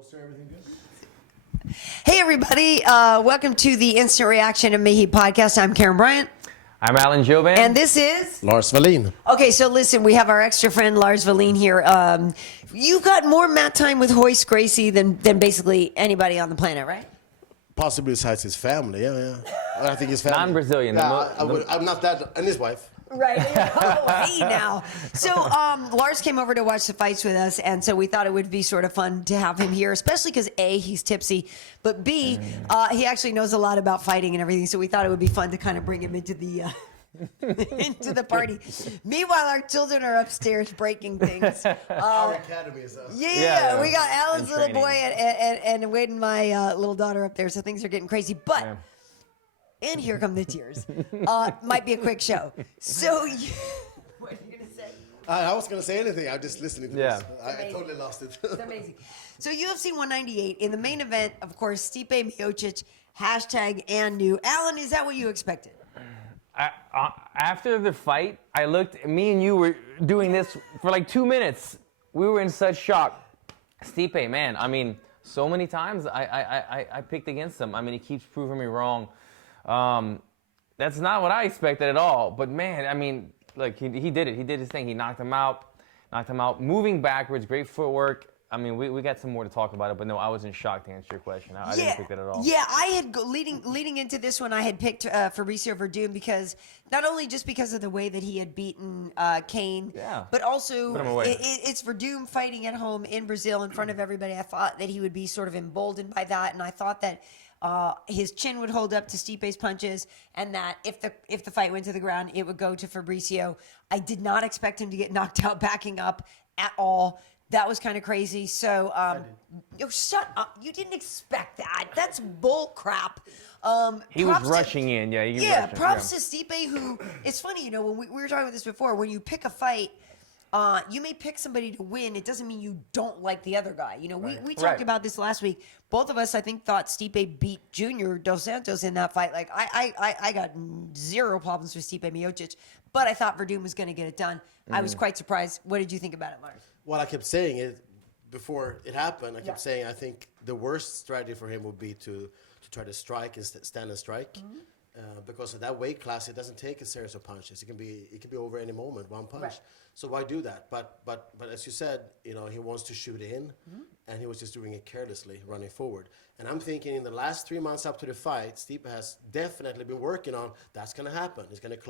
Everything good? Hey everybody, welcome to the Instant Reaction MMA podcast. I'm Karyn Bryant. I'm Alan Jovan. And this is? Lars Wallin. Okay, so listen, we have our extra friend Lars Wallin here. You've got more mat time with Royce Gracie than basically anybody on the planet, right? Possibly besides his family, yeah. I think his family. Non-Brazilian. Yeah, I'm not that, and his wife. Right. Oh, hey now. So Lars came over to watch the fights with us, and so we thought it would be sort of fun to have him here, especially because A, he's tipsy, but B, he actually knows a lot about fighting and everything, so we thought it would be fun to kind of bring him into the into the party. Meanwhile, our children are upstairs breaking things. Our academy is up. Yeah, we got Alan's little boy and Wade and my little daughter up there, so things are getting crazy. But... Yeah. And here come the tears. Might be a quick show. So, what are you going to say? I was going to say anything. I'm just listening to this. I totally lost it. It's amazing. So, UFC 198, in the main event, of course, Stipe Miocic, hashtag and new. Alan, is that what you expected? After the fight, I looked, me and you were doing this for like 2 minutes. We were in such shock. Stipe, man, I mean, so many times I picked against him. I mean, he keeps proving me wrong. That's not what I expected at all. But man, I mean, look, he did it. He did his thing. He knocked him out. Moving backwards, great footwork. I mean, we got some more to talk about it, but no, I was in shock to answer your question. I didn't pick that at all. Yeah, I had leading into this one, I had picked Fabricio Werdum because not only just because of the way that he had beaten Kane, but also it's Werdum fighting at home in Brazil in front of everybody. I thought that he would be sort of emboldened by that, and I thought that his chin would hold up to Stipe's punches, and that if the fight went to the ground, it would go to Fabricio. I did not expect him to get knocked out backing up at all. That was kind of crazy. So, shut up! You didn't expect that. That's bull crap. He was rushing in. Yeah, props to Stipe. Who it's funny, you know, when we were talking about this before. When you pick a fight, you may pick somebody to win. It doesn't mean you don't like the other guy. You know, we talked about this last week. Both of us, I think, thought Stipe beat Junior Dos Santos in that fight. Like, I got zero problems with Stipe Miocic, but I thought Werdum was going to get it done. I was quite surprised. What did you think about it, Lars? Well, I kept saying it before it happened. I kept saying I think the worst strategy for him would be to try to strike and stand and strike. Because of that weight class, it doesn't take a series of punches. It can be over any moment, one punch. Right. So why do that? But as you said, you know, he wants to shoot in, and he was just doing it carelessly, running forward. And I'm thinking in the last 3 months up to the fight, Stipe has definitely been working on that's going to happen. He's going to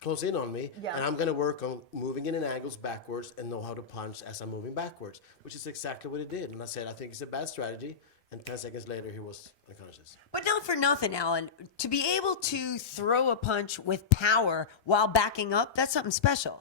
close in on me, and I'm going to work on moving in angles backwards and know how to punch as I'm moving backwards, which is exactly what he did. And I said, I think it's a bad strategy. And 10 seconds later, he was unconscious. But not for nothing, Alan. To be able to throw a punch with power while backing up, that's something special.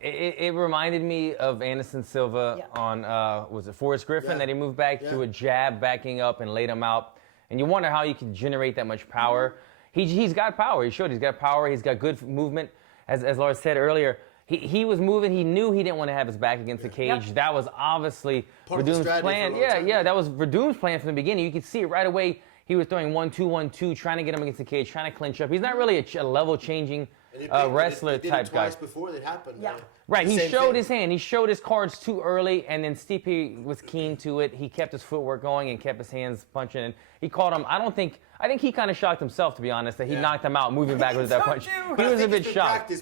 It reminded me of Anderson Silva on, was it Forrest Griffin, that he moved back to a jab, backing up and laid him out. And you wonder how you can generate that much power. He's got power. He showed he's got power. He's got good movement. As Lars said earlier, he was moving. He knew he didn't want to have his back against the cage. That was obviously Verdum's plan. That was Verdum's plan from the beginning. You could see it right away. He was throwing 1-2, 1-2, trying to get him against the cage, trying to clinch up. He's not really a level-changing wrestler type guy. Twice before it happened. Right. He showed his hand. He showed his cards too early, and then Stipe was keen to it. He kept his footwork going and kept his hands punching. And he caught him. I think he kind of shocked himself, to be honest, that he knocked him out moving back with that punch. He was a bit shocked.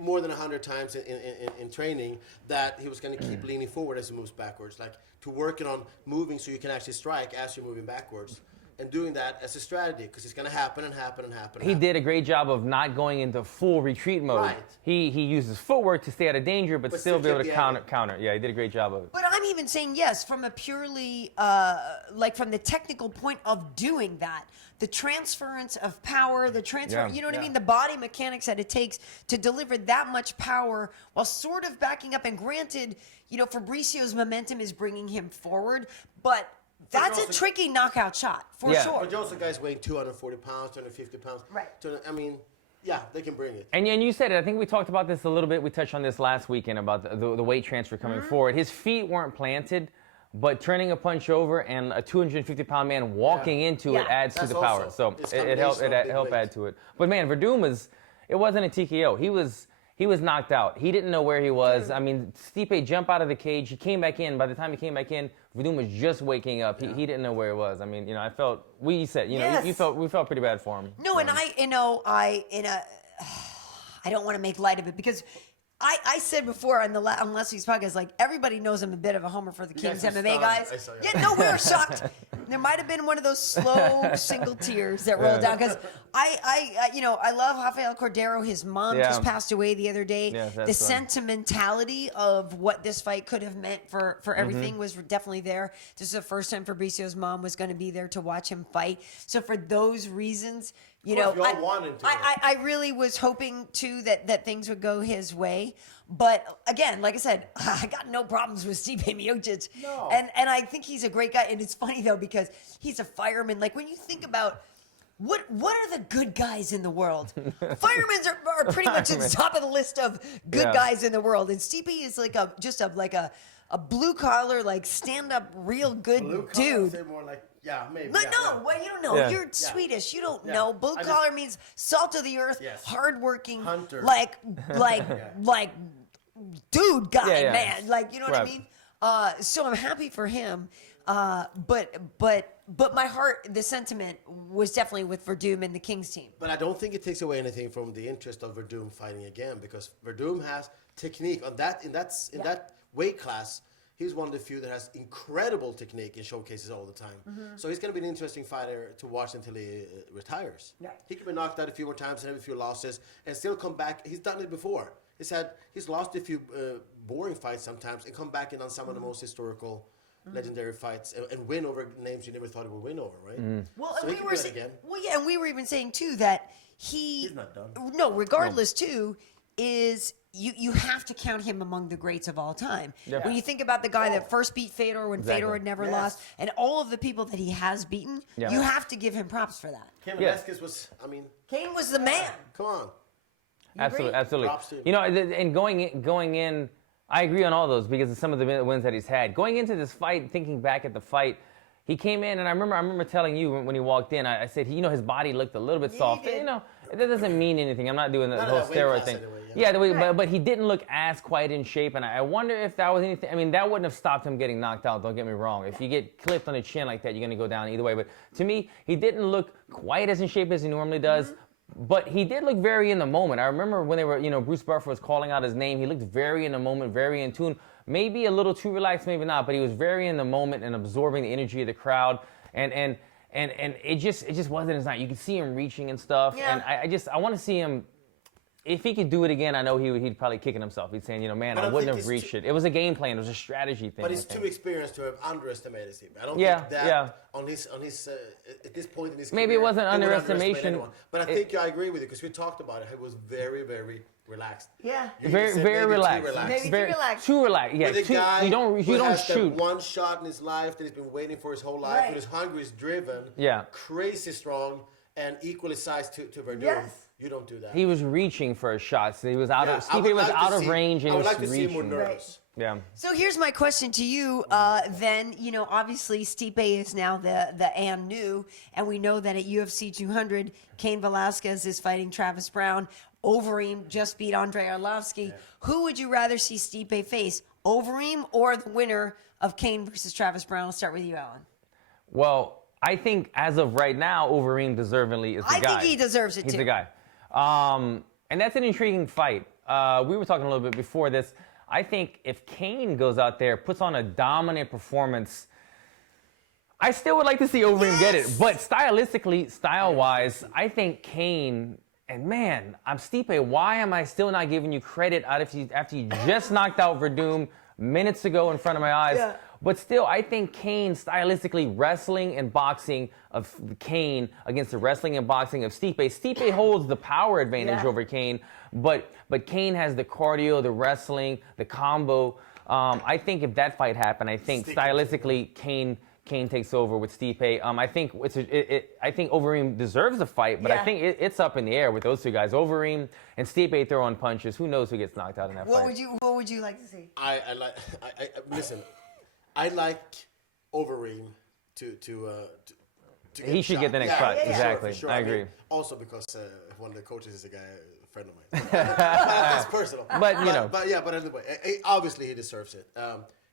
More than 100 times in training that he was going to keep leaning forward as he moves backwards, like to working on moving so you can actually strike as you're moving backwards, and doing that as a strategy because it's going to happen and happen and happen. He did a great job of not going into full retreat mode. Right. He used his footwork to stay out of danger, but still be able to counter. Yeah, he did a great job of it. But I'm even saying yes, from a purely, from the technical point of doing that, the transference of power, you know what I mean? The body mechanics that it takes to deliver that much power while sort of backing up. And granted, you know, Fabricio's momentum is bringing him forward, but that's a tricky knockout shot, for sure. But you're also guys weighing 240 pounds, 250 pounds. Right. I mean, yeah, they can bring it. And you said it. I think we talked about this a little bit. We touched on this last weekend about the weight transfer coming forward. His feet weren't planted, but turning a punch over and a 250-pound man walking into it adds to the power. So it helped add to it. But man, Werdum it wasn't a TKO. he was knocked out. He didn't know where he was. I mean, Stipe jumped out of the cage. He came back in. By the time he came back in, Werdum was just waking up. He didn't know where he was. I mean, I felt, we said, we felt pretty bad for him. No, and I don't want to make light of it because I said before on last week's podcast, like, everybody knows I'm a bit of a homer for the King's MMA guys. Yeah, no, we were shocked. There might have been one of those slow single tears that rolled down because I love Rafael Cordeiro. His mom just passed away the other day. Yeah, the sentimentality of what this fight could have meant for everything was definitely there. This is the first time Fabricio's mom was going to be there to watch him fight. So for those reasons, I really was hoping too that things would go his way. But again, like I said, I got no problems with Stipe Miocic. No. And I think he's a great guy. And it's funny though, because he's a fireman. Like, when you think about what are the good guys in the world? Firemen are pretty much at the top of the list of good guys in the world. And Stipe is like a blue collar, like stand up, real good dude. Say more like, maybe. Well, you don't know. Yeah. You're Swedish. You don't know. Blue collar means salt of the earth, hardworking, hunter, like dude guy, man. Like, you know what I mean? So I'm happy for him. But my heart, the sentiment was definitely with Werdum and the Kings team. But I don't think it takes away anything from the interest of Werdum fighting again, because Werdum has technique in that weight class. He's one of the few that has incredible technique and showcases all the time. Mm-hmm. So he's going to be an interesting fighter to watch until he retires. Yeah. He can be knocked out a few more times and have a few losses and still come back. He's done it before. He's lost a few boring fights sometimes and come back and done some of the most historical, legendary fights and win over names you never thought he would win over, right? Mm. Well, so and we were even saying too that he's not done. No, regardless too, is you have to count him among the greats of all time. Yeah. When you think about the guy that first beat Fedor when Fedor had never lost, and all of the people that he has beaten, you have to give him props for that. Cain Velasquez was, Cain was the man. Come on. Absolutely. And going in, I agree on all those because of some of the wins that he's had. Going into this fight, thinking back at the fight, he came in, and I remember telling you when he walked in, I said, his body looked a little bit soft. That doesn't mean anything. I'm not doing the whole steroid thing. Anyway, but he didn't look as quite in shape, and I wonder if that was anything. That wouldn't have stopped him getting knocked out, don't get me wrong. If you get clipped on the chin like that, you're going to go down either way. But to me, he didn't look quite as in shape as he normally does. But he did look very in the moment. I remember when they were, Bruce Buffer was calling out his name. He looked very in the moment, very in tune. Maybe a little too relaxed, maybe not, but he was very in the moment and absorbing the energy of the crowd. And it just wasn't his night. You could see him reaching and stuff. Yeah. And I want to see him. If he could do it again, I know he'd probably kicking himself. He'd saying, man, I wouldn't have reached it. It was a game plan. It was a strategy thing. But he's too experienced to have underestimated him. I don't think that on his at this point in his career. Maybe it wasn't underestimation. But I think I agree with you because we talked about it. He was very, very relaxed. Yeah. Very relaxed. Maybe too relaxed. Too relaxed. Yeah. With a guy you don't shoot. One shot in his life that he's been waiting for his whole life. Right. Who's hungry, is driven. Yeah. Crazy strong and equally sized to Werdum. Yes. You don't do that. He was reaching for a shot. So he was out of Stipe was out of range and he was reaching. I would like to see him more nervous. Right. Yeah. So here's my question to you. Then, obviously Stipe is now the and new, and we know that at UFC 200, Cain Velasquez is fighting Travis Brown. Overeem just beat Andrei Arlovsky. Yeah. Who would you rather see Stipe face, Overeem or the winner of Cain versus Travis Brown? I'll start with you, Alan. Well, I think as of right now, Overeem deservingly is the guy. I think he deserves it too. He's the guy. And that's an intriguing fight. We were talking a little bit before this. I think if Cain goes out there, puts on a dominant performance, I still would like to see Overeem get it. But stylistically, style-wise, I think Cain, and man, I'm Stipe. Why am I still not giving you credit after you just knocked out Werdum minutes ago in front of my eyes? Yeah. But still, I think Cain, stylistically, wrestling and boxing of Cain against the wrestling and boxing of Stipe. Stipe holds the power advantage over Cain, but Cain has the cardio, the wrestling, the combo. I think if that fight happened, I think stylistically, Cain takes over with Stipe. I think I think Overeem deserves the fight, but I think it's up in the air with those two guys. Overeem and Stipe throwing punches. Who knows who gets knocked out in that fight? What would you like to see? Listen. I like Overeem to he should get the next fight. Yeah, exactly. Sure. I agree. Also because one of the coaches is a guy friend of mine. That's personal. But, you know. But anyway, obviously he deserves it.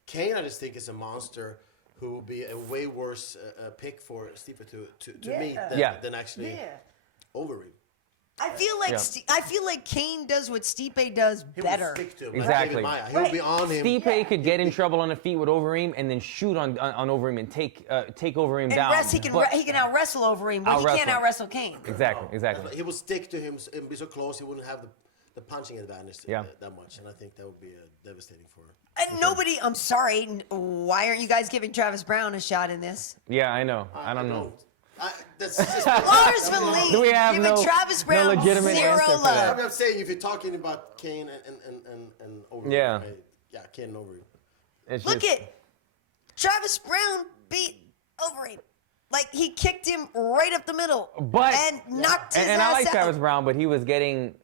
Kane, I just think, is a monster who will be a way worse pick for Stipe to meet than actually Overeem. I feel like Kane does what Stipe does better. He will stick to him. Exactly. Like he will be on him. Stipe could get in trouble on the feet with Overeem and then shoot on Overeem and take Overeem down. He can out wrestle Overeem, but he can't out wrestle Kane. Exactly. He will stick to him and be so close he wouldn't have the punching advantage that much, and I think that would be devastating for him. And nobody, I'm sorry, why aren't you guys giving Travis Brown a shot in this? Yeah, I know. I don't know. That's just Lars Van Lee, Do we have giving Travis Brown legitimate zero answer for love. that? I'm saying if you're talking about Kane and Overeem. Kane and Overeem. Look at Travis Brown beat Overeem. Like, he kicked him right up the middle and knocked his ass out. And I like Travis Brown, but he was getting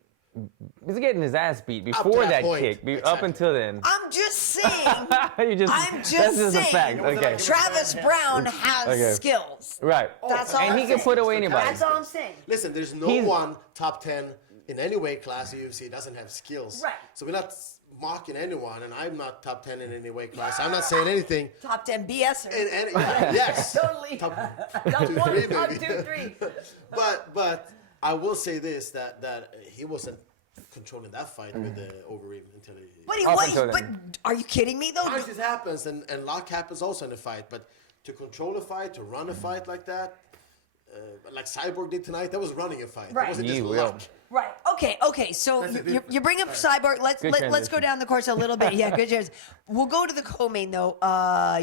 his ass beat before that kick. Up until then. I'm just saying. That's just a fact. Okay. Travis Brown has skills. Right. That's all and he can put away anybody. That's all I'm saying. Listen, there's no one top 10 in any weight class in UFC doesn't have skills. Right. So we're not mocking anyone, and I'm not top 10 in any weight class. I'm not saying anything. Top 10 BSer. Yes. Totally. Top 1, 2, 3, 3. But I will say this, that he wasn't controlling that fight with the Overeem until he... But he was. But are you kidding me, though? Punches happens, and luck happens also in a fight. But to control a fight, to run a fight like that, like Cyborg did tonight, that was running a fight. Right. That wasn't just luck. Right. Okay. So you bring up Cyborg. Let's go down the course a little bit. Yeah, good chance. We'll go to the co-main though.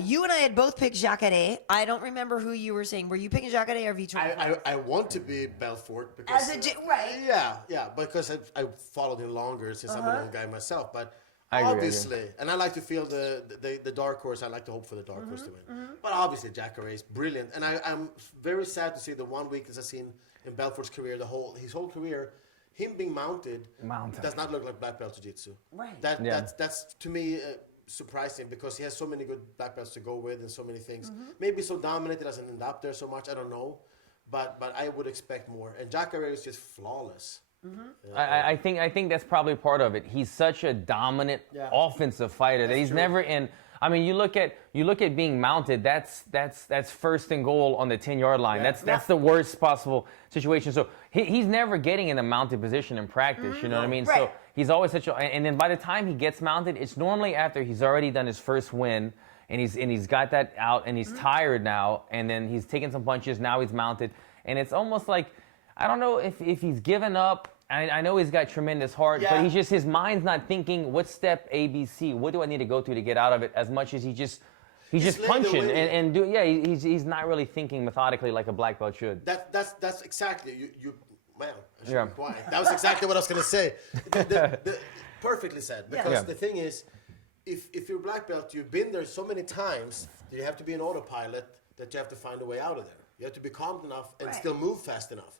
You and I had both picked Jacare. I don't remember who you were saying. Were you picking Jacare or Vitor? I want to be Belfort because right. Yeah, because I followed him longer since I'm an old guy myself. But I agree. obviously, and I like to feel the dark horse. I like to hope for the dark horse to win. But obviously, Jacare is brilliant, and I'm very sad to see the one weakness I've seen in Belfort's career, his whole career. Him being mounted does not look like black belt jiu-jitsu. Right. That's to me surprising because he has so many good black belts to go with and so many things. Maybe so dominant it doesn't end up there so much. I don't know, but I would expect more. And Jacare is just flawless. I think that's probably part of it. He's such a dominant offensive fighter that he's never in. I mean, you look at being mounted. That's first and goal on the 10-yard line. That's the worst possible situation. So he's never getting in a mounted position in practice. You know what I mean? Right. So he's always and then by the time he gets mounted, it's normally after he's already done his first win and he's got that out and he's tired now and then he's taking some punches. Now he's mounted and it's almost like I don't know if he's given up. I know he's got tremendous heart, but his mind's not thinking, what step A, B, C, what do I need to go through to get out of it, as much as he's just punching and he's not really thinking methodically like a black belt should. That's exactly, I should be quiet. That was exactly what I was going to say. Perfectly said, because the thing is, if you're a black belt, you've been there so many times that you have to be an autopilot that you have to find a way out of there. You have to be calm enough and still move fast enough.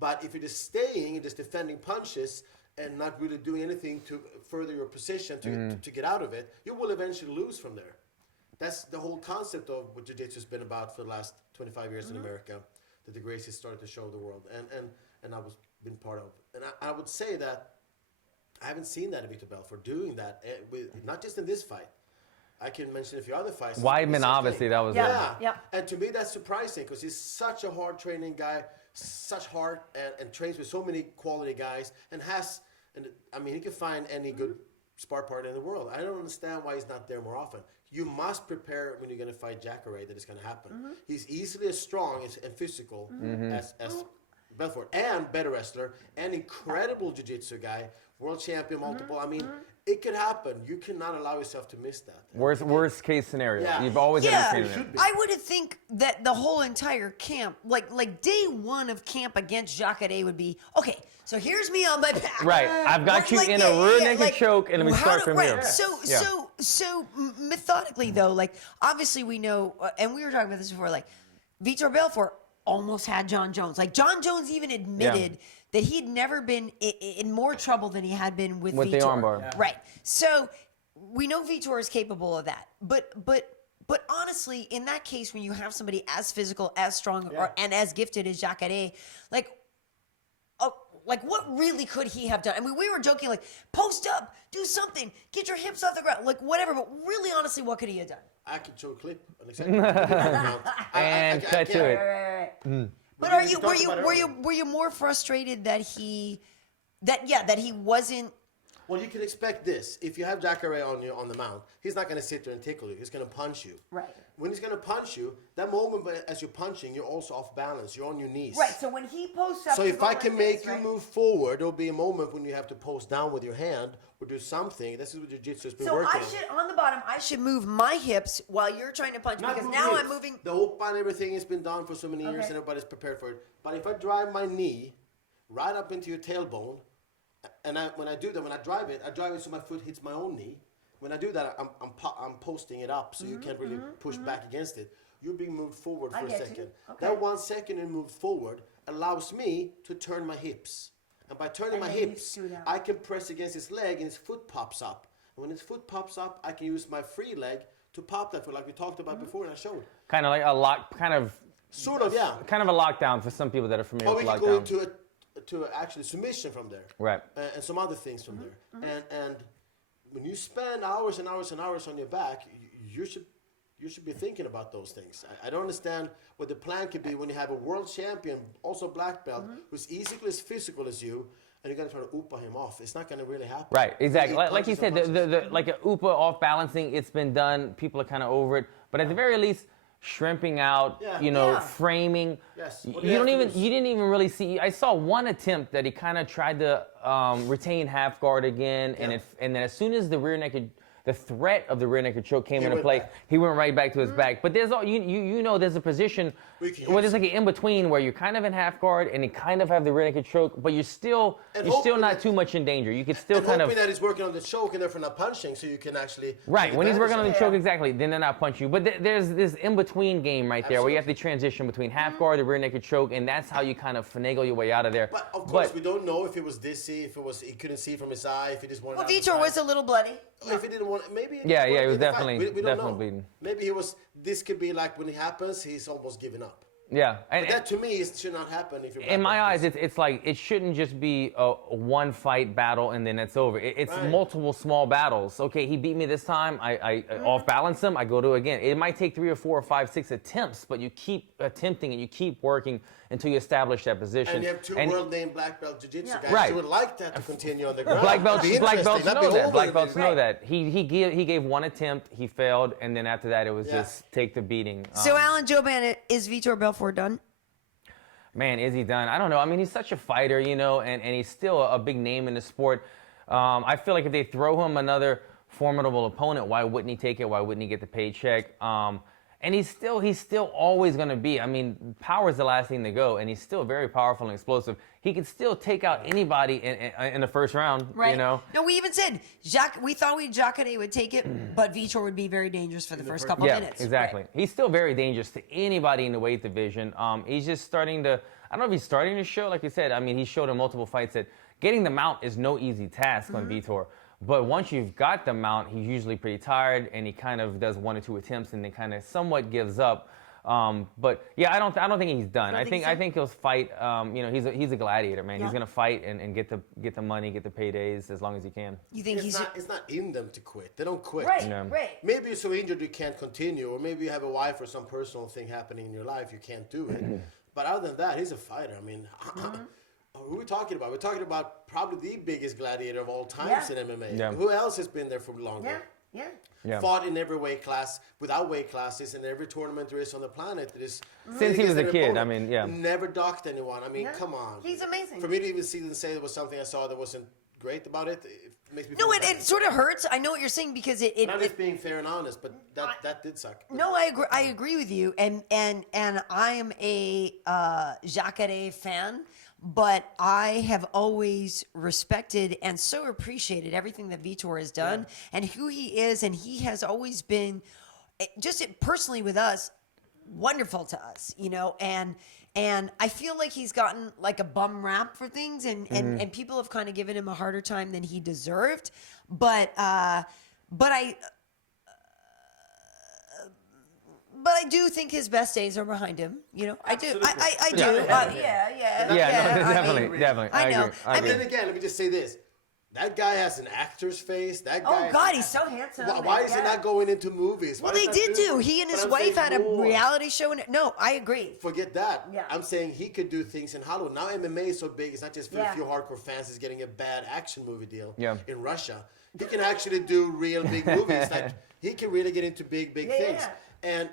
But if you're just staying and just defending punches and not really doing anything to further your position to get out of it, you will eventually lose from there. That's the whole concept of what jiu-jitsu has been about for the last 25 years in America, that the Gracies started to show the world, and I was been part of. And I would say that I haven't seen that in Vitor Belfort doing that, not just in this fight. I can mention a few other fights. Weidman, obviously, that was And to me, that's surprising because he's such a hard training guy, such heart, and trains with so many quality guys, and he can find any good spar partner in the world. I don't understand why he's not there more often. You must prepare when you're going to fight Jacare that it's going to happen. He's easily as strong and physical as Belfort, and better wrestler, and incredible jiu-jitsu guy, world champion, multiple. I mean, it could happen. You cannot allow yourself to miss that. Worst case scenario. Yeah. You've always got to train I would think that the whole entire camp, like day one of camp against Jacare would be, okay, so here's me on my back. Right. I've got you in a rear naked choke, and let me start from here. So methodically, though, like, obviously we know, and we were talking about this before, like, Vitor Belfort almost had John Jones. Like, John Jones even admitted that he had never been in more trouble than he had been with Vitor. The armbar. Yeah. Right. So we know Vitor is capable of that. But honestly, in that case, when you have somebody as physical, as strong, and as gifted as Jacare, like, Like, what really could he have done? I mean, we were joking, like, post up, do something, get your hips off the ground, like, whatever. But really, honestly, what could he have done? I could show a clip. And cut to it. Right. But were you more frustrated that he wasn't? Well, you can expect this. If you have Jacare on the mount, he's not going to sit there and tickle you. He's going to punch you. Right. When he's going to punch you, that moment as you're punching, you're also off balance. You're on your knees. Right. So when he posts up, so if I can make you move forward, there'll be a moment when you have to post down with your hand or do something. This is what jiu-jitsu has been working. So on the bottom, I should move my hips while you're trying to punch because now I'm moving. The Opa and everything has been done for so many years, and everybody's prepared for it. But if I drive my knee right up into your tailbone, and when I do that, when I drive it so my foot hits my own knee. When I do that, I'm posting it up so you can't really push back against it. You're being moved forward for a second. Okay. That 1 second and move forward allows me to turn my hips. And by turning my hips, I can press against his leg and his foot pops up. And when his foot pops up, I can use my free leg to pop that foot like we talked about before and I showed. Kind of like a lock, Sort of, yeah. Kind of a lockdown for some people that are familiar with lockdown. Or we can go into actually submission from there. Right. And some other things from there. And when you spend hours and hours and hours on your back, you should be thinking about those things. I don't understand what the plan could be when you have a world champion, also black belt, who's equally as physical as you, and you're going to try to oopa him off. It's not going to really happen. Right, exactly. Like you said, like an oopa off balancing, it's been done. People are kind of over it. But at the very least, shrimping out, framing. Yes. You didn't even really see. I saw one attempt that he kind of tried to retain half guard again, and then as soon as the threat of the rear naked choke came into play, he went right back to his back. But there's there's a position where there's like an in between where you're kind of in half guard and you kind of have the rear naked choke, but you're still not too much in danger. You could still kind of hoping that he's working on the choke and therefore not punching, so you can actually when he's working on the choke exactly, then they're not punch you. But there's this in between game right there where you have to transition between half guard, the rear naked choke, and that's how you kind of finagle your way out of there. But of course, we don't know if it was dizzy, if he couldn't see from his eye, if he just wanted. Well, Vitor was a little bloody. If he didn't want, maybe. He was definitely bleeding. Maybe he was. This could be like when it happens, he's almost giving up. Yeah, and that to me should not happen. If you're in my eyes, it's like it shouldn't just be a one fight battle and then it's over. It's multiple small battles. Okay, he beat me this time. I off balance him. I go to it again. It might take 3 or 4 or 5, 6 attempts, but you keep attempting and you keep working until you establish that position. And you have 2 world-named black belt jiu-jitsu guys who would like that to continue on the ground. Black belts know that. Black belts know that. He gave 1 attempt, he failed, and then after that it was just take the beating. So Alan Jouban, is Vitor Belfort done? Man, is he done? I don't know. I mean, he's such a fighter, and he's still a big name in the sport. I feel like if they throw him another formidable opponent, why wouldn't he take it? Why wouldn't he get the paycheck? And he's still always going to be. I mean, power is the last thing to go, and he's still very powerful and explosive. He could still take out anybody in the first round. Right. No, we even said we thought Jacare would take it, but Vitor would be very dangerous for the first couple minutes. Exactly. Right. He's still very dangerous to anybody in the weight division. He's just starting to. I don't know if he's starting to show. Like you said, I mean, he showed in multiple fights that getting the mount is no easy task on Vitor. But once you've got the mount, he's usually pretty tired, and he kind of does 1 or 2 attempts, and then kind of somewhat gives up. But yeah, I don't think he's done. I think he'll fight. He's a gladiator, man. Yeah. He's gonna fight and get the money, get the paydays as long as he can. You think it's not in them to quit. They don't quit. Right. Yeah. Right. Maybe you're so injured you can't continue, or maybe you have a wife or some personal thing happening in your life you can't do it. But other than that, he's a fighter. I mean. Who are we talking about? We're talking about probably the biggest gladiator of all times in MMA. Yeah. Who else has been there for longer? Yeah. Fought in every weight class, without weight classes, in every tournament there is on the planet. That is since he was a kid. I mean, never docked anyone. I mean, come on. He's amazing. For me to even see and say there was something I saw that wasn't great about it, it makes me. No, it sort of hurts. I know what you're saying because it. Not just being fair and honest, but that did suck. No, I agree with you, and I am a Jacare fan. But I have always respected and so appreciated everything that Vitor has done and who he is. And he has always been, just personally with us, wonderful to us, and I feel like he's gotten like a bum rap for things and people have kind of given him a harder time than he deserved. But but I do think his best days are behind him. You know, I do. I do. Definitely. I know. I mean, then again, let me just say this. That guy has an actor's face. That guy. Oh God, he's so handsome. Why is he not going into movies? Well, they did do. He and his wife had a reality show. No, I agree. Forget that. Yeah. I'm saying he could do things in Hollywood. Now MMA is so big. It's not just for a few hardcore fans. He's getting a bad action movie deal in Russia. He can actually do real big movies. Like he can really get into big things. And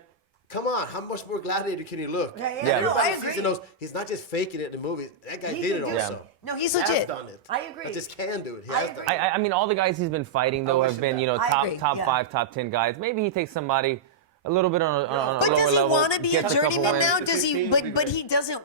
come on, how much more gladiator can he look? No, I agree. Knows he's not just faking it in the movie. That guy did it also. No, he's He legit. has done it. I agree. He just can do it. He I has agree. done it. I mean, all the guys he's been fighting though have been, you know, top 5, top 10 guys. Maybe he takes somebody a little bit on a lower level. But does he want to be a gets couple journeyman wins. now? Does he? But he doesn't.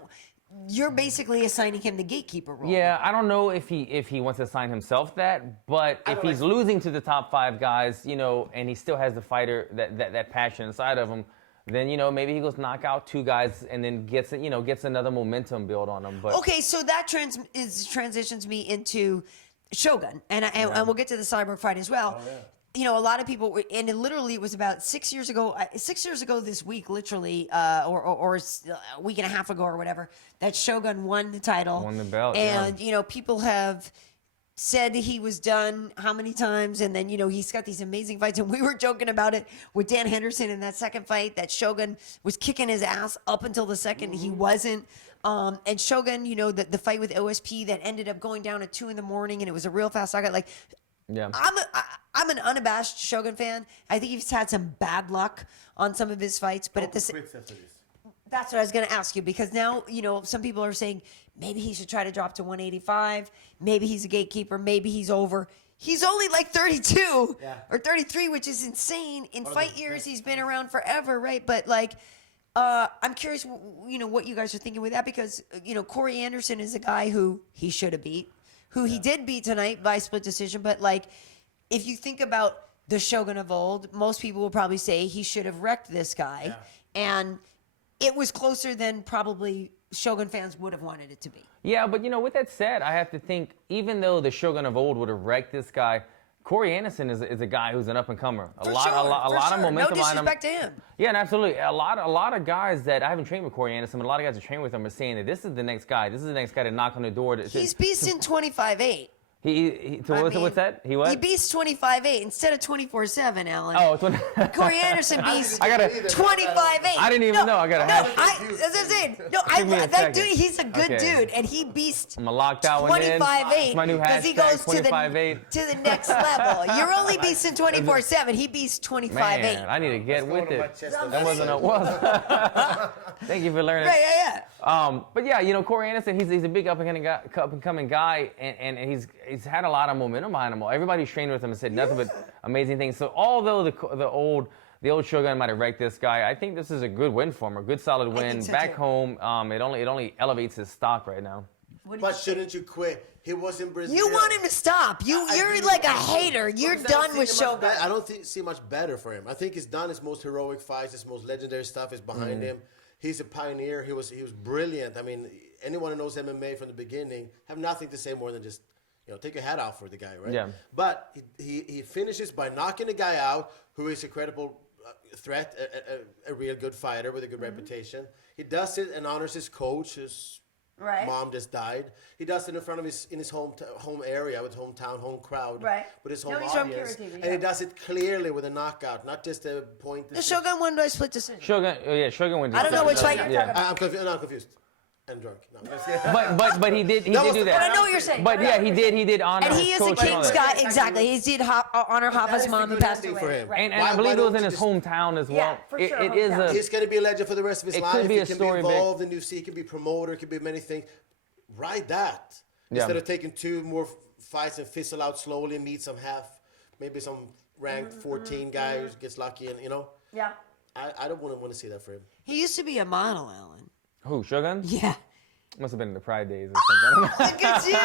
You're basically assigning him the gatekeeper role. Yeah, I don't know if he wants to assign himself that, but if he's losing to the top 5 guys, you know, and he still has the fighter that passion inside of him, then, you know, maybe he goes knock out 2 guys and then gets another momentum build on him. But okay, so that transitions me into Shogun, and we'll get to the Cyborg fight as well. Oh, yeah. You know, a lot of people, and it was about 6 years ago. 6 years ago this week, literally, or a week and a half ago or whatever, that Shogun won the title, won the belt, and you know, people have said he was done how many times, and then, you know, he's got these amazing fights, and we were joking about it with Dan Henderson in that second fight, that Shogun was kicking his ass up until the second he wasn't. And Shogun, you know, the fight with OSP that ended up going down at 2 a.m, and it was a real fast saga. Like, I'm an unabashed Shogun fan. I think he's had some bad luck on some of his fights, but at the same, that's what I was going to ask you, because now, you know, some people are saying maybe he should try to drop to 185. Maybe he's a gatekeeper. Maybe he's over. He's only like 32 or 33, which is insane. In fight years, he's been around forever, right? But like, I'm curious, you know, what you guys are thinking with that, because, you know, Corey Anderson is a guy who he should have beat, who he did beat tonight by split decision. But like, if you think about the Shogun of old, most people will probably say he should have wrecked this guy. And it was closer than probably Shogun fans would have wanted it to be. Yeah, but, you know, with that said, I have to think, even though the Shogun of old would have wrecked this guy, Corey Anderson is a guy who's an up-and-comer. A lot of momentum no on him. disrespect to him. Yeah, and absolutely. A lot of guys that I haven't trained with Corey Anderson, but a lot of guys that train with him are saying that this is the next guy. This is the next guy to knock on the door. He's beasting 25-8. What's that? He what? He beats 25-8 instead of 24-7, Alan. Oh, Corey Anderson beats 25-8. I didn't even know. I got to that's what I'm saying. No, that dude, he's a good dude, and he beats 25-8 because he goes to the next level. You're only beasting 24-7. He beats 25-8. Man, I need to get with it. That wasn't a Thank you for learning. But yeah, you know, Corey Anderson, he's a big up-and-coming guy, and he's had a lot of momentum behind him. Everybody's trained with him and said nothing but amazing things. So although the old Shogun might have wrecked this guy, I think this is a good win for him, a good solid win. Back home, it only elevates his stock right now. But shouldn't you quit? He was in Brazil. You want him to stop. You're like a hater. You're done with Shogun. I don't see much better for him. I think he's done his most heroic fights. His most legendary stuff is behind him. He's a pioneer. He was brilliant. I mean, anyone who knows MMA from the beginning have nothing to say more than just, you know, take your hat off for the guy, right? Yeah. But he finishes by knocking the guy out who is a credible threat, a real good fighter with a good reputation. He does it and honors his coach. His mom just died. He does it in front of his home area with home crowd, with his home audience. And he does it clearly with a knockout, not just a point. The Shogun won by split decision. Shogun wins. I don't know which fight you're talking about. I'm confused. And drunk. No. but he did do that. But I know what you're saying. But yeah, he did honor and his he is coach a King's guy. Exactly. He did honor Hoffa's mom and passed away. For him. And I believe it was in his hometown as well. Yeah, for sure. It is he's going to be a legend for the rest of his life. Could be he a can story be involved in UFC. He can be promoter. He can be many things. Ride that. Instead of taking 2 more fights and fizzle out slowly and meet maybe some ranked 14 guy who gets lucky and, you know. Yeah. I don't want to see that for him. He used to be a model, Alan. Who, Shogun? Yeah. Must have been in the Pride days or something. Look at you.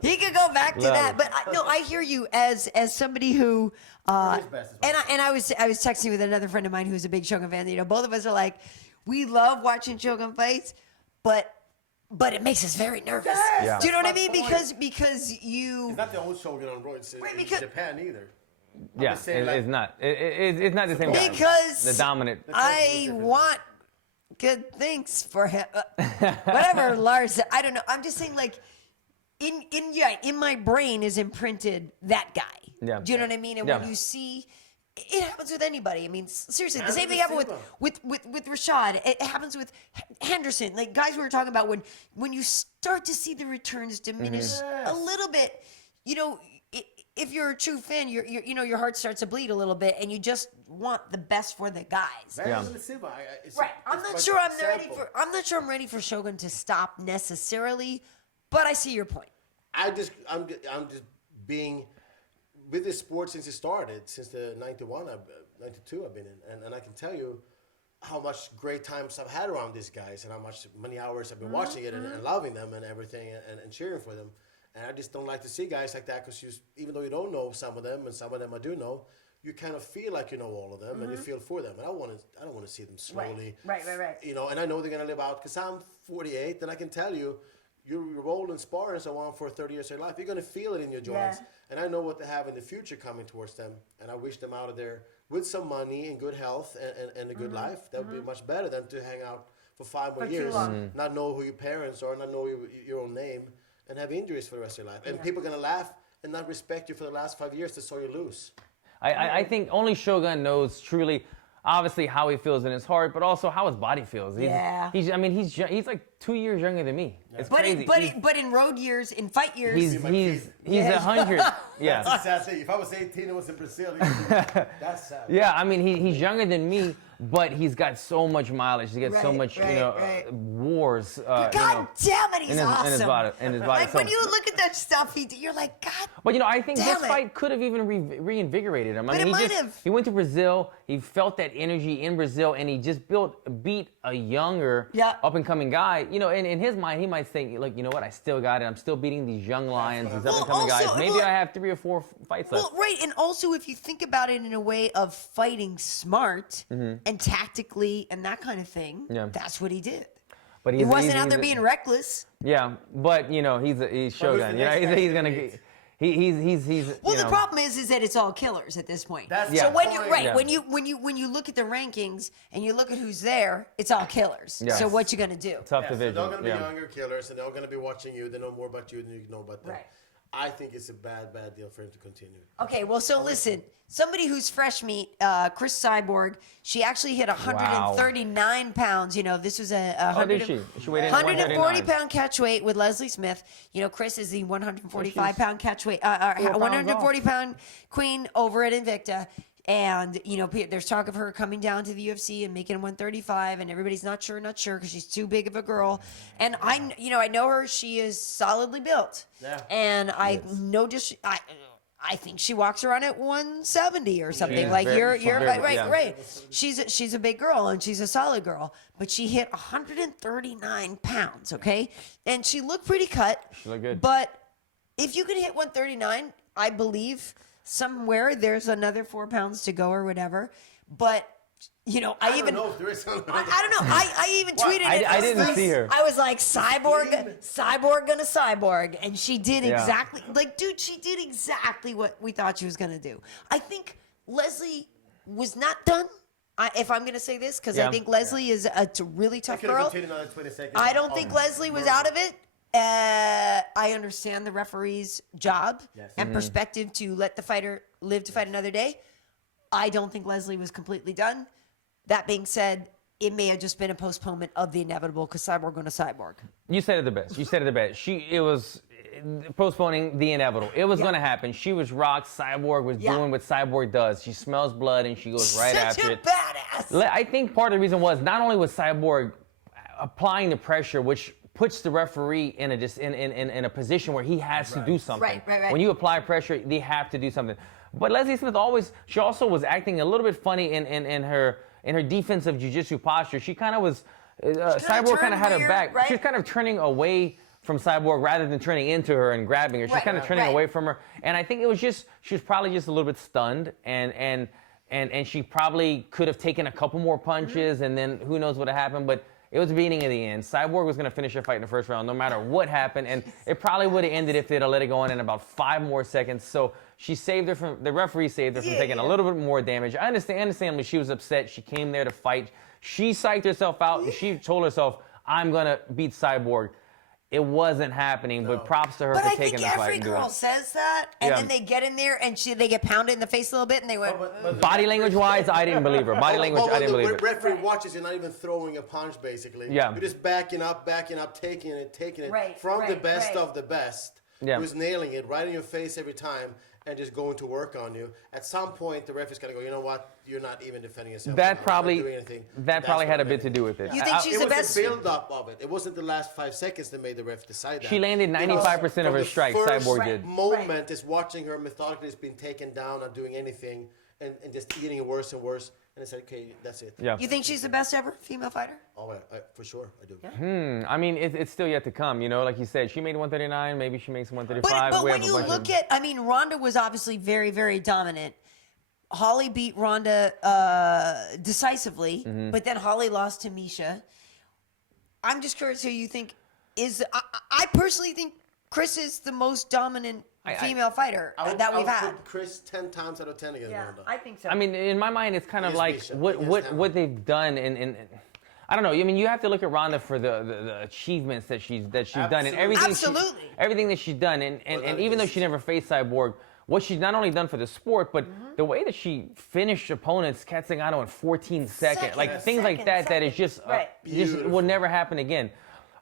he could go back to that. But I hear you as somebody who I was texting with another friend of mine who's a big Shogun fan. You know, both of us are like, we love watching Shogun fights, but it makes us very nervous. Yeah. Do you know what I mean? Because He's not the old Shogun on roids in Japan either. It's not. It's not the same guy. Because the dominant. I want good things for him. Whatever Lars, I don't know. I'm just saying, like, in my brain is imprinted that guy. Yeah. Do you know what I mean? And when you see, it happens with anybody. I mean, seriously, the same thing happened with Rashad. It happens with Henderson. Like, guys we were talking about, when you start to see the returns diminish a little bit, you know, if you're a true fan, your heart starts to bleed a little bit, and you just want the best for the guys. Right. I'm not sure I'm ready for Shogun to stop necessarily, but I see your point. I'm just being with this sport since it started, since the 92 I've been in, and I can tell you how much great times I've had around these guys, and how many hours I've been watching it and loving them and everything and cheering for them. And I just don't like to see guys like that, because even though you don't know some of them, and some of them I do know, you kind of feel like you know all of them, and you feel for them. And I don't want to see them slowly. Right. You know, and I know they're going to live out, because I'm 48, and I can tell you, you roll in sparring so on for 30 years of your life, you're going to feel it in your joints. Yeah. And I know what they have in the future coming towards them, and I wish them out of there with some money and good health and a good life. That would be much better than to hang out for 5 more years, not know who your parents are, not know your own name, and have injuries for the rest of your life. And people are going to laugh and not respect you for the last 5 years. They saw you lose. I think only Shogun knows truly, obviously, how he feels in his heart, but also how his body feels. He's like 2 years younger than me. Yeah. It's crazy. But in road years, in fight years, he's 100. Yeah. That's a sad thing. If I was 18 and was in Brazil, that's sad. Yeah, I mean, he's younger than me, but he's got so much mileage. He gets so much, wars. God damn it, he's awesome. In his body. Like, when you look at that stuff, you're like, God. But I think this fight could have even reinvigorated him. I mean, he went to Brazil. He felt that energy in Brazil, and he just beat a younger, up and coming guy. You know, in his mind, he might think, look, you know what? I still got it. I'm still beating these young lions, these up and coming guys. Maybe I have 3 or 4 fights left. Well, right, and also if you think about it in a way of fighting smart and tactically and that kind of thing, that's what he did. But he wasn't out there being reckless. Yeah, but he's Shogun. He's gonna get. Well, the problem is that it's all killers at this point. So when you look at the rankings and you look at who's there, it's all killers. Yes. So what you gonna do? Tough division. So they're gonna be younger killers, and they're gonna be watching you. They know more about you than you know about them. Right. I think it's a bad deal for him to continue. Okay, well, so listen. Somebody who's fresh meat, Chris Cyborg, she actually hit 139 pounds. This was a 140-pound catch weight with Leslie Smith. Chris is the 145-pound catch weight, 140-pound queen over at Invicta. And, there's talk of her coming down to the UFC and making 135, and everybody's not sure because she's too big of a girl. And I know her. She is solidly built. Yeah. And I think she walks around at 170 or something. Yeah, like you're right. She's a big girl and she's a solid girl, but she hit 139 pounds. Okay, and she looked pretty cut. She looked good. But if you can hit 139, I believe somewhere there's another 4 pounds to go or whatever. But I don't know if there is something. I don't know. I even tweeted it. I didn't see her. I was like, cyborg gonna cyborg, and she did exactly she did exactly what we thought she was gonna do. I think Leslie was not done. If I'm gonna say this, because I think Leslie is a really tough girl. I don't think Leslie was out of it. I understand the referee's job and perspective to let the fighter live to fight another day. I don't think Leslie was completely done. That being said, it may have just been a postponement of the inevitable because Cyborg going to Cyborg. You said it the best. It was postponing the inevitable. It was going to happen. She was rocked. Cyborg was doing what Cyborg does. She smells blood and she goes right after it. Such a badass. I think part of the reason was not only was Cyborg applying the pressure, which puts the referee in a position where he has to do something. Right. When you apply pressure, they have to do something. But Leslie Smith she also was acting a little bit funny in her defensive jiu-jitsu posture. She kind of was, Cyborg kind of had her back. Right? She was kind of turning away from Cyborg rather than turning into her and grabbing her. She's kind of turning away from her. And I think it was she was probably just a little bit stunned and she probably could have taken a couple more punches and then who knows what happened. But it was the beginning of the end. Cyborg was going to finish her fight in the first round no matter what happened, and it probably would have ended if they'd have let it go on in about 5 more seconds. So she saved her from, the referee saved her from taking a little bit more damage. I understand she was upset. She came there to fight. She psyched herself out, and she told herself, I'm going to beat Cyborg. It wasn't happening, but props to her for taking the fight. But I think every girl says that, and then they get in there and they get pounded in the face a little bit, and they went. Body language-wise, I didn't believe her. Body language, I didn't believe her. When the referee watches, you're not even throwing a punch, basically. Yeah. You're just backing up, taking it from the best of the best, who's nailing it right in your face every time, and just going to work on you. At some point, the referee's got to go, you know what? You're not even defending yourself. That probably had a bit to do with it. You think she's the best? It was the build-up of it. It wasn't the last 5 seconds that made the ref decide that. She landed 95% of her strikes, Cyborg did. The moment is watching her methodically just being taken down, not doing anything, and just getting it worse and worse. And it's like, okay, that's it. Yeah. You think she's the best ever female fighter? Oh, for sure, I do. Yeah. I mean, it's still yet to come, you know. Like you said, she made 139. Maybe she makes 135. But when you look at, I mean, Ronda was obviously very, very dominant. Holly beat Ronda decisively, but then Holly lost to Miocic. I'm just curious who you think is. I personally think Chris is the most dominant female fighter that we've had. Put Chris 10 times out of 10 against Ronda. I think so. I mean, in my mind, it's kind of like what they've done in I don't know. I mean, you have to look at Ronda for the achievements that she's done and everything. Absolutely. Everything that she's done, and even though she never faced Cyborg, what she's not only done for the sport, but the way that she finished opponents, Cat Zingano in 14 seconds, like things like that, that is just will never happen again.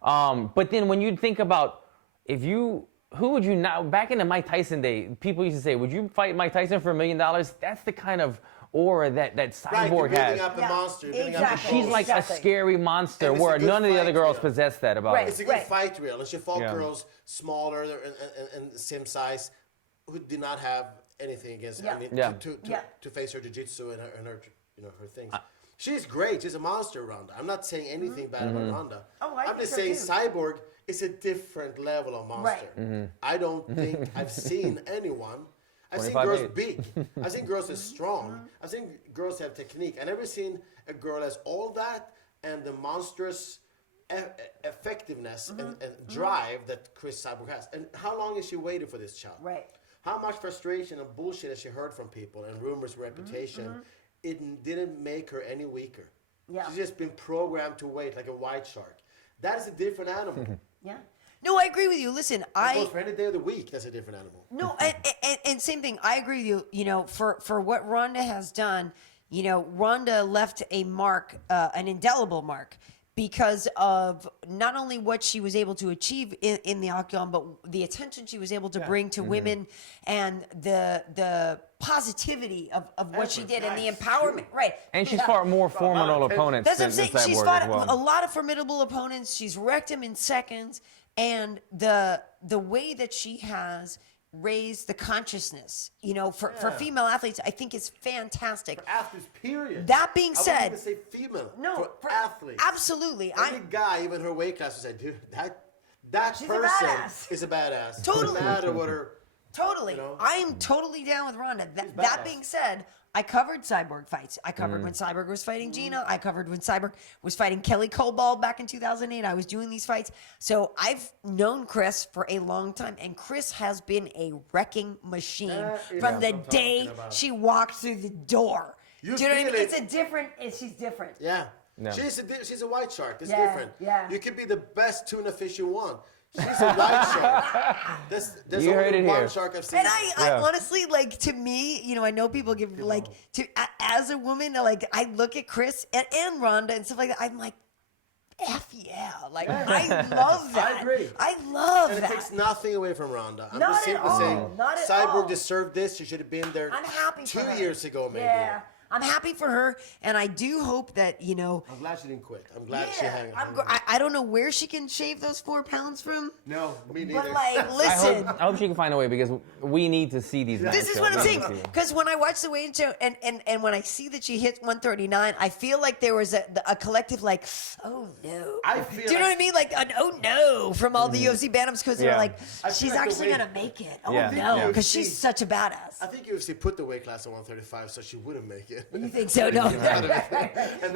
But then when you think about who would you not, back in the Mike Tyson day, people used to say, would you fight Mike Tyson for $1 million? That's the kind of aura that Cyborg has. Up a monster. She's like a scary monster where none of the other girls possess that about her. It's a good fight reel. And she fought girls smaller and same size who did not have anything against her. I mean, to face her jiu-jitsu and her things. She's great. She's a monster, Ronda. I'm not saying anything bad about Ronda. I'm just saying Cyborg is a different level of monster. I don't think I've seen anyone. I've seen girls big. I've seen girls as strong. I've seen girls have technique. I've never seen a girl as all that and the monstrous effectiveness and drive that Chris Cyborg has. And how long has she waited for this child? Right. How much frustration and bullshit has she heard from people and rumors, reputation? It didn't make her any weaker. Yeah. She's just been programmed to wait like a white shark. That is a different animal. Yeah. No, I agree with you. Listen, for any day of the week, that's a different animal. No, and same thing. I agree with you. You know, for what Ronda has done, you know, Ronda left a mark, an indelible mark, because of not only what she was able to achieve in the octagon, but the attention she was able to bring to women and the positivity of what she did and the empowerment. Right. And she's fought more formidable opponents. That's what I'm saying. She's fought a lot of formidable opponents. She's wrecked them in seconds. And the way that she has raised the consciousness, you know, for female athletes, I think is fantastic. For athletes, period. That being said, I wouldn't even say female. No, for athletes. Absolutely. Every guy, even her weight class, would say, dude, that person is a badass. Totally. No matter what her. Totally. You know? I am totally down with Ronda. That being said, I covered Cyborg fights. I covered when Cyborg was fighting Gina. I covered when Cyborg was fighting Kelly Cobalt back in 2008. I was doing these fights. So I've known Chris for a long time, and Chris has been a wrecking machine from the day she walked through the door. Do you know what I mean? She's different. Yeah. No. She's a white shark. It's different. Yeah. You could be the best tuna fish you want. She's a white shark. There's only one shark I've seen. And I honestly, like, to me, you know, I know people give, like, as a woman, like, I look at Chris and Ronda and stuff like that, I'm like, F yeah. Like, I love that. I agree. I love that. And it takes nothing away from Ronda. I'm not just simply saying, Cyborg deserved this. She should have been there 2 years ago, maybe. Yeah. I'm happy for her, and I do hope that, you know. I'm glad she didn't quit. I'm glad she hung I don't know where she can shave those 4 pounds from. No, me neither. But like, listen. I hope she can find a way because we need to see these. This is what I'm saying. Because when I watch the weigh-in show and when I see that she hits 139, I feel like there was a collective like, oh no. Do you know what I mean? Like an oh no from all the UFC bantams because they were like, she's actually gonna make it. Oh no, because she's such a badass. I think UFC put the weight class at 135 so she wouldn't make it. You think so? No.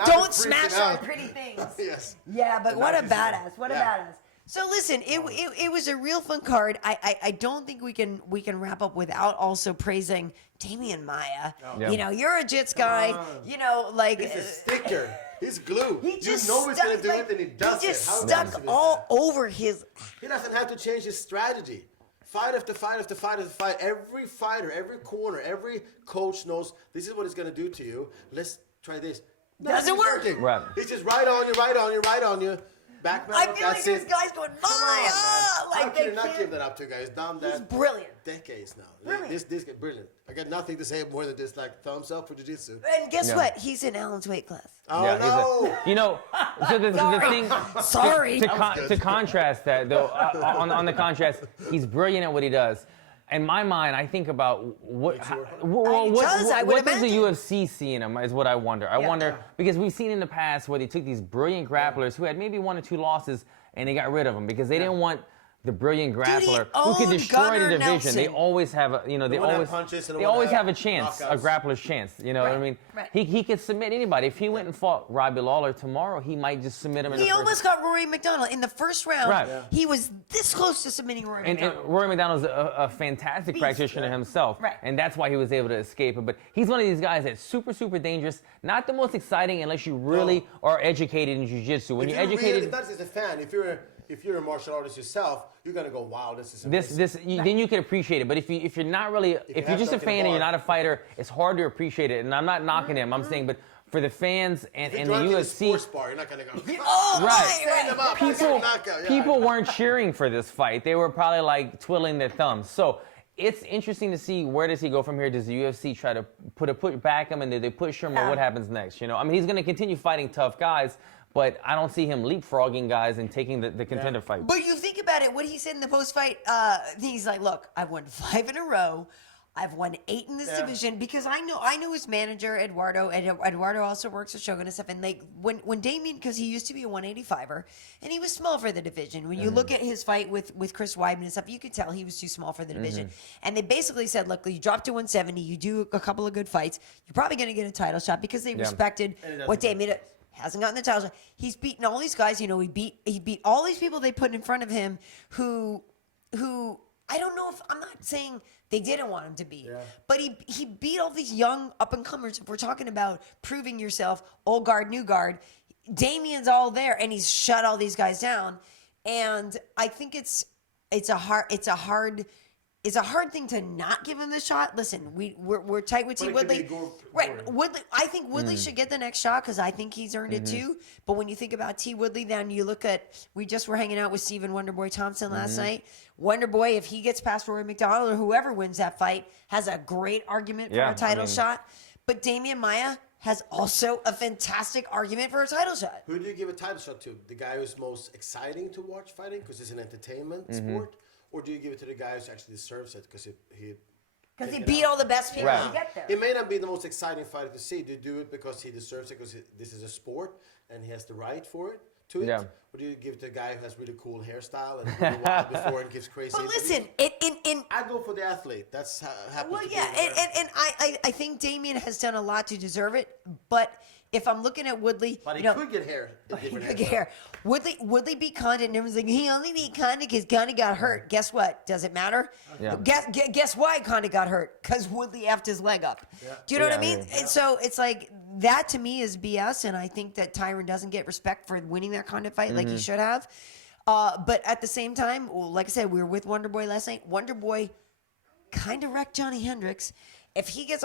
Don't smash our pretty things. Yes. Yeah, but what a badass. What a badass. So listen, it was a real fun card. I don't think we can wrap up without also praising Damian Maia. You know, you're a Jits guy. You know, like he's a sticker. He's glue. He just you know he's gonna do it, and he does it. He just stuck all over his. He doesn't have to change his strategy. Fight after fight after fight after fight. Every fighter, every corner, every coach knows this is what it's gonna do to you. Let's try this. Doesn't work. Right. He's just right on you, right on you, right on you. Back I feel like there's guys going, Maya! How can you not give that up to guys? Done that. He's brilliant. Decades now. Brilliant. This guy, brilliant. I got nothing to say more than this, like thumbs up for jiu-jitsu. And guess what? He's in Alan's weight class. Oh no! You know, so the thing. Sorry. To contrast that though, on the contrast, he's brilliant at what he does. In my mind, I think about what does the UFC see in him is what I wonder. I wonder because we've seen in the past where they took these brilliant grapplers who had maybe 1 or 2 losses and they got rid of them because they didn't want the brilliant grappler who could destroy the division. Nelson. They always have a, they always have a chance, knockouts. a grappler's chance. You know what I mean? Right. He could submit anybody. If he went and fought Robbie Lawler tomorrow, he might just submit him in the first. He almost got Rory McDonald in the first round. Right. Yeah. He was this close to submitting Rory McDonald. And Rory McDonald's a fantastic practitioner himself. Right. And that's why he was able to escape it. But he's one of these guys that's super, super dangerous. Not the most exciting unless you really are educated in jiu-jitsu. When you're educated... Not just a fan. If you're a martial artist yourself, you're gonna go, wow, this is amazing. Then you can appreciate it. But if you're not really, if you're just a fan and you're not a fighter, it's hard to appreciate it. And I'm not knocking him. I'm saying, but for the fans and the UFC, in a sports bar, you're not gonna go. People weren't cheering for this fight. They were probably like twiddling their thumbs. So it's interesting to see where does he go from here. Does the UFC try to put back him and do they push him, or what happens next? You know, I mean, he's gonna continue fighting tough guys. But I don't see him leapfrogging guys and taking the contender fight. But you think about it, what he said in the post-fight, he's like, look, I've won 5 in a row. I've won 8 in this division because I know his manager, Eduardo, and Eduardo also works with Shogun and stuff. And like when Damian, because he used to be a 185er, and he was small for the division. When you look at his fight with Chris Weidman and stuff, you could tell he was too small for the division. And they basically said, look, you drop to 170, you do a couple of good fights, you're probably going to get a title shot because they respected what Damian did. Hasn't gotten the title shot. He's beaten all these guys. You know, he beat all these people they put in front of him who I don't know if I'm not saying they didn't want him to beat, but he beat all these young up and comers. If we're talking about proving yourself, old guard, new guard, Damian's all there and he's shut all these guys down. And I think it's a hard thing to not give him the shot. Listen, we're tight with T. Woodley. Woodley. I think Woodley should get the next shot because I think he's earned it too. But when you think about T. Woodley, then you look at, we just were hanging out with Stephen Wonderboy Thompson last night. Wonderboy, if he gets past Rory McDonald or whoever wins that fight, has a great argument for a title shot. But Damian Maia has also a fantastic argument for a title shot. Who do you give a title shot to? The guy who's most exciting to watch fighting because it's an entertainment sport? Or do you give it to the guy who actually deserves it because he beat all the best people to get there? It may not be the most exciting fighter to see. Do you do it because he deserves it because this is a sport and he has the right for it? Yeah. Or do you give it to the guy who has really cool hairstyle and really wild before and gives crazy? But listen, I go for the athlete. That's how it happens. Well, and I think Damian has done a lot to deserve it, but if I'm looking at Woodley, but he could get hair. He could get hair. Woodley beat Condit, and everyone's like, he only beat Condit because Condit got hurt. Guess what? Does it matter? Yeah. Guess why Condit got hurt? Because Woodley effed his leg up. Yeah. Do you know what I mean? Yeah. And so it's like that to me is BS, and I think that Tyron doesn't get respect for winning that Condit fight like he should have. But at the same time, like I said, we were with Wonderboy last night. Wonderboy kind of wrecked Johnny Hendricks. If he gets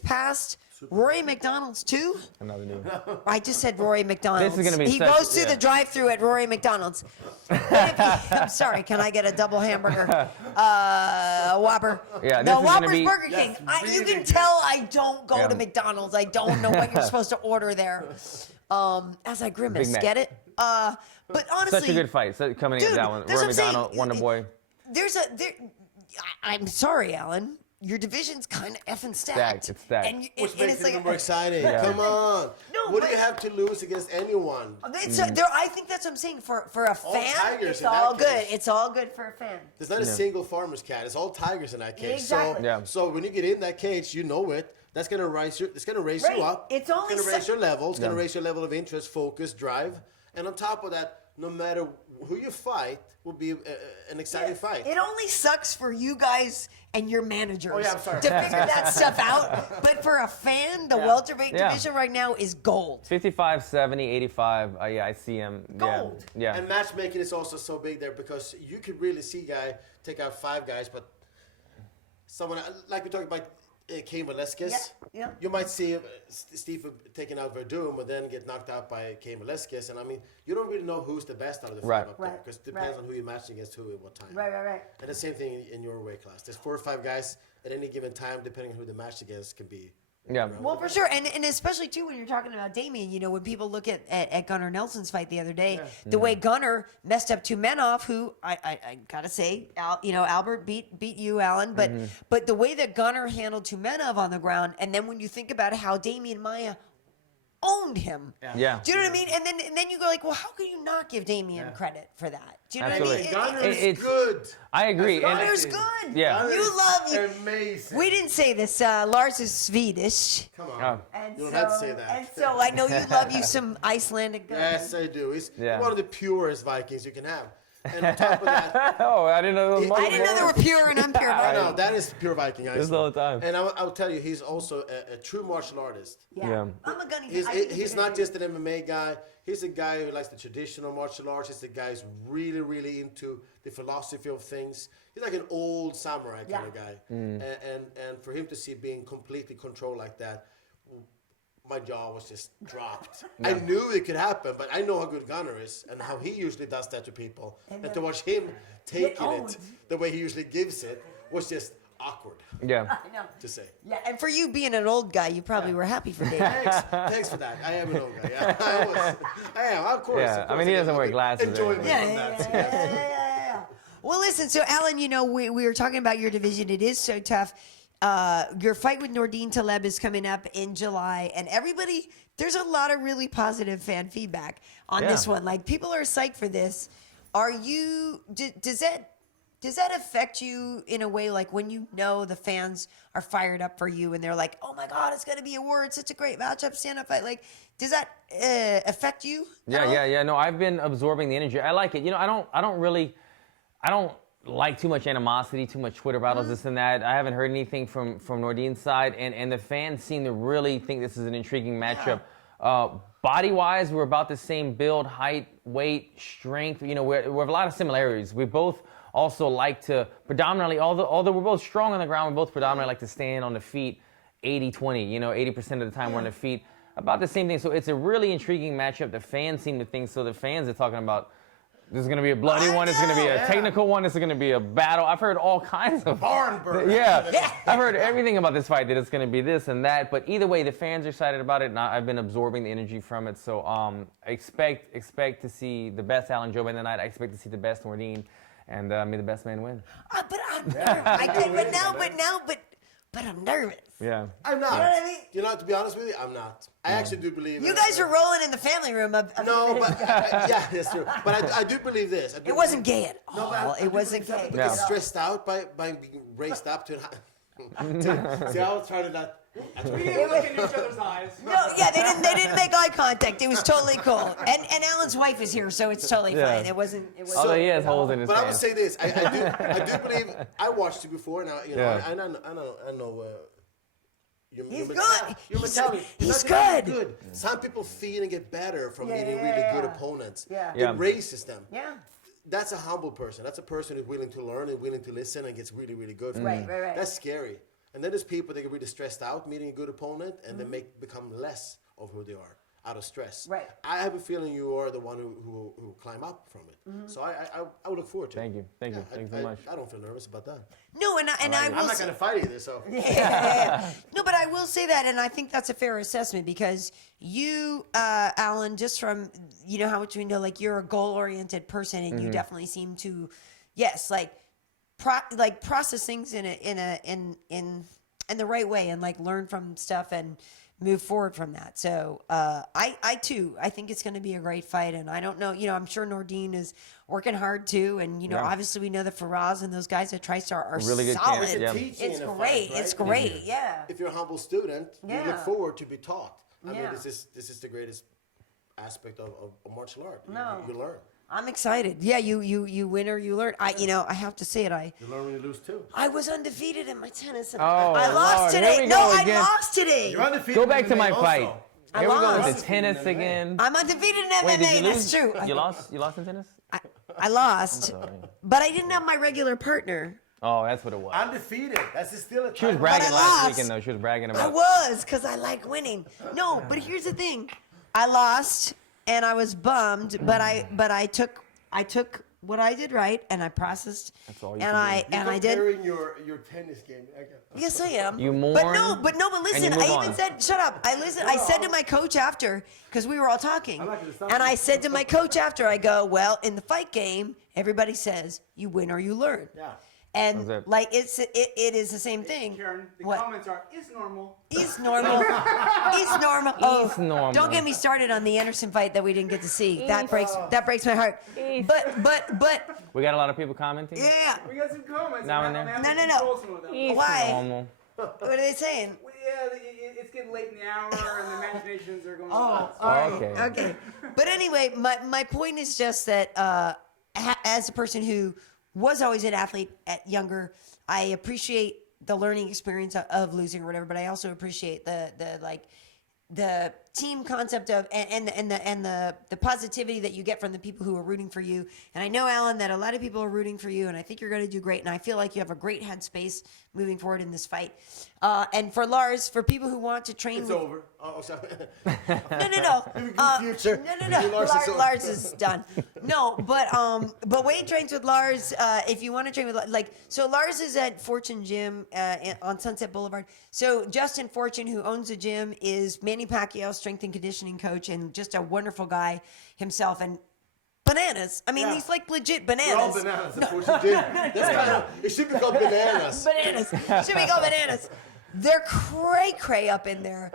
past Rory McDonald's too. Another new. I just said Rory McDonald's. This is gonna be. He goes through the drive-through at Rory McDonald's. I'm sorry. Can I get a double hamburger? Whopper. Yeah, no, Whopper's Burger King. You can tell I don't go to McDonald's. I don't know what you're supposed to order there. as I grimace. Get it? But honestly, such a good fight. So coming in that one, Rory McDonald, Wonder Boy. I'm sorry, Alan. Your division's kind of effing stacked. It's stacked. Which makes it even more exciting. Come on. No, what do you have to lose against anyone? I think that's what I'm saying. For a fan, it's all good. It's all good for a fan. There's not a single farmer's cat. It's all tigers in that cage. Exactly. So when you get in that cage, you know it. That's gonna raise you up. It's gonna raise your level. It's gonna raise your level of interest, focus, drive, and on top of that, no matter who you fight, will be an exciting fight. It only sucks for you guys and your managers I'm sorry. to figure that stuff out. But for a fan, the welterweight division right now is gold. 55, 70, 85. I see him. Gold. Yeah. And matchmaking is also so big there because you could really see guy take out 5 guys, but someone like we talked about. Cain Velasquez. You might see Steve taking out Werdum, but then get knocked out by Cain Velasquez. And I mean, you don't really know who's the best out of the 5 up there because it depends on who you match against who at what time. Right. And the same thing in your weight class. There's 4 or 5 guys at any given time, depending on who the match against can be. Yeah. Well, for sure, and especially too when you're talking about Damian, when people look at Gunnar Nelson's fight the other day, the way Gunnar messed up Tumenov, who I gotta say, Albert beat you, Alan, but the way that Gunnar handled Tumenov on the ground, and then when you think about how Damian Maia owned him. Yeah. Do you know what I mean? And then you go like, well, how can you not give Damian credit for that? Do you know what I mean? Gunner's good. I agree. Gunner's good. Yeah. You amazing. We didn't say this. Lars is Swedish. Come on. And you don't have to say that. And so I know you love you some Icelandic Gunner. Yes, I do. He's one of the purest Vikings you can have. And on top of that, I didn't know. I didn't know they were pure and impure. I know that is pure Viking. This all the time. And I'll tell you, he's also a true martial artist. Yeah. I'm a gunny. He's not just an MMA guy. He's a guy who likes the traditional martial arts. He's a guy who's really, really into the philosophy of things. He's like an old samurai kind of guy. And for him to see being completely controlled like that, my jaw was just dropped. I knew it could happen, but I know how good Gunnar is and how he usually does that to people. And to watch him taking it the way he usually gives it was just awkward. Yeah. I know. To say. Yeah, and for you being an old guy, you probably were happy for Dave. Thanks for that. I am an old guy. Yeah, I am, of course. Yeah, I mean, he doesn't wear glasses. Enjoyment from that. Yeah. Well, listen, so Alan, we were talking about your division. It is so tough. Your fight with Nordine Taleb is coming up in July, and there's a lot of really positive fan feedback on this one. Like, people are psyched for this. Does that affect you in a way, like when you know the fans are fired up for you and they're like, oh my God, it's going to be a war. It's such a great matchup, stand-up fight. Like, does that affect you? Yeah. No, I've been absorbing the energy. I like it. I don't like too much animosity, too much Twitter battles, this and that. I haven't heard anything from Nordine's side, and the fans seem to really think this is an intriguing matchup. Body-wise, we're about the same build, height, weight, strength. We have a lot of similarities. We both also like to predominantly, although we're both strong on the ground, we both predominantly like to stand on the feet 80-20. 80% of the time we're on the feet. About the same thing. So it's a really intriguing matchup. The fans seem to think so. The fans are talking about this is going to be a bloody one. It's going to be a technical one. This is going to be a battle. I've heard all kinds of barn burner. Yeah, I've heard everything about this fight, that it's going to be this and that. But either way, the fans are excited about it, and I've been absorbing the energy from it. So expect to see the best Alan Jobe in the night. I expect to see the best Nordine, and may the best man win. But I'm nervous. But I'm nervous. Yeah. I'm not. You know what I mean? To be honest with you, I'm not. I actually do believe you guys are rolling in the family room. No, but that's true. But I do believe this. It wasn't gay at all. No, it wasn't gay. But get stressed out by being raised up to. See, I was trying to not. We didn't look into each other's eyes. No, yeah, they didn't make eye contact. It was totally cool. And Alan's wife is here, so it's totally fine. It wasn't. Although he has holes in his But pants. I would say this: I do believe. I watched you before, and I know. He's good. He's good. Some people feel and get better from meeting really good opponents. Yeah. It raises them. Yeah. That's a humble person. That's a person who's willing to learn and willing to listen and gets really, really good. Right. That's scary. And then there's people that get really stressed out meeting a good opponent and they become less of who they are. out of stress. Right. I have a feeling you are the one who climb up from it. So I would look forward to it. Thank you. Thank you so much. I don't feel nervous about that. No, and I will I'm not going to fight either, so. No, but I will say that, and I think that's a fair assessment because you, Alan, just from how much we know, like you're a goal-oriented person, and you definitely seem to, yes, like process things in the right way, and like learn from stuff and move forward from that. So I too, I think it's going to be a great fight, and I don't know, I'm sure Nordine is working hard too, and obviously we know that Faraz and those guys at TriStar are really good solid. chance, yeah. It's great. It's great. Yeah. If you're a humble student, you look forward to be taught. I mean, this is the greatest aspect of martial art. You learn. I'm excited. Yeah, you win or you learn. I have to say it. You learn when you lose too. I was undefeated in my tennis. And Oh, I lost Lord, today. here we No, go I again. lost today. You're undefeated. Go back to my also. fight. I Here we go lost. with the tennis again. I'm undefeated in MMA. Wait, did you lose? That's true. You lost? You lost in tennis? I lost, but I didn't have my regular partner. Oh, that's what it was. Undefeated. That's still a She was title. bragging I last lost. weekend, though. She was bragging I about. was, because I like winning. No, but here's the thing. I lost, and I was bummed, but I took what I did right, and I processed, That's all you and can do. I did. Comparing your tennis game. Yes, I am. You But mourn, no, and listen. you I move even on. said, "Shut up." I said to my coach after, because we were all talking, not gonna stop and you. I said to my coach after, I go, "Well, in the fight game, everybody says you win or you learn." Yeah. And That's it. like it is the same thing. Karen, the What? comments are, it's normal. He's normal. He's normal. Oh, normal. don't get me started on the Anderson fight that we didn't get to see. That breaks my heart. But We got a lot of people commenting. yeah. We got some comments. Now I'm and gonna then. have to No. control some of them. It's Why? normal. What are they saying? Well, yeah, it's getting late in the hour, and the imaginations are going Oh, nuts. all right. Okay. Okay. But anyway, my point is just that as a person who was always an athlete at younger, I appreciate the learning experience of losing or whatever, but I also appreciate the team concept of and the positivity that you get from the people who are rooting for you. And I know, Alan, that a lot of people are rooting for you, and I think you're going to do great. And I feel like you have a great headspace moving forward in this fight. And for Lars, for people who want to train, It's over. Oh, sorry. no. Future. No. Lars is over. Lars is done. No, but Wade trains with Lars. If you want to train with so Lars is at Fortune Gym on Sunset Boulevard. So Justin Fortune, who owns the gym, is Manny Pacquiao's strength and conditioning coach, and just a wonderful guy himself. And bananas. I mean, Yeah. he's like legit They're all bananas. bananas. That's what you did. That's kind of. It should be called bananas. Bananas. Should we go bananas? They're cray up in there,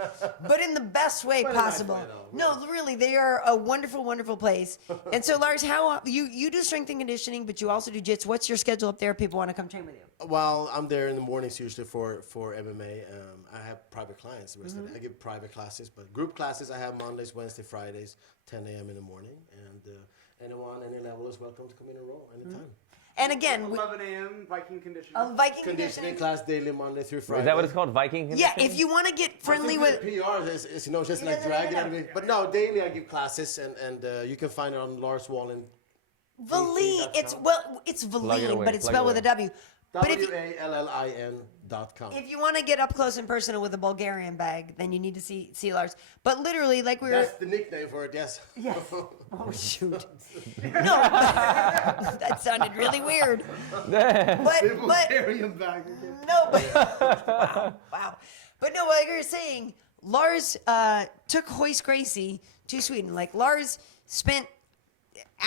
but in the best way But in a nice possible. way, though. No, really, they are a wonderful, wonderful place. And so, Lars, how you do strength and conditioning, but you also do jits. What's your schedule up there? If people want to come train with you. Well, I'm there in the mornings usually for MMA. I have private clients the rest of the day. I give private classes, but group classes I have Mondays, Wednesday, Fridays, 10 a.m. in the morning. And anyone, any level is welcome to come in and roll anytime. And again, 11 a.m. Viking conditioning. Viking Conditioning conditioning. class daily, Monday through Friday. Is that what it's called? Viking? Yeah, conditioning? if you want to get friendly with. PR is just Yeah, like no, dragging no. at me. But no, daily I give classes, and you can find it on Lars Wallen. Valine, it's Plug it Valine, away, but it's plug spelled it with a W. But if you, WALLIN.com. if you want to get up close and personal with a Bulgarian bag, then you need to see Lars. But literally, like we were. That's the nickname for it, yes. Yes. Oh shoot. No, that sounded really weird. But Bulgarian bag. no, but wow. But no, like you were saying, Lars took Hoist Gracie to Sweden. Like Lars spent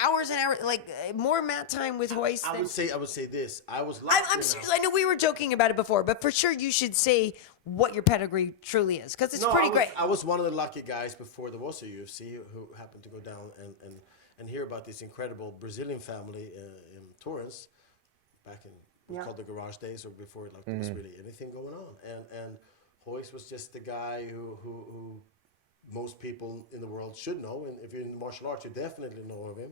hours and hours, like more mat time with Hoist. I than- would say this. I was lucky I'm enough- serious. I know we were joking about it before, but for sure you should say what your pedigree truly is, because it's pretty great. I was one of the lucky guys before there was a UFC who happened to go down and hear about this incredible Brazilian family in Torrance back in we called the garage days, or before there was really anything going on. And Hoist was just the guy who most people in the world should know. And if you're in martial arts, you definitely know of him.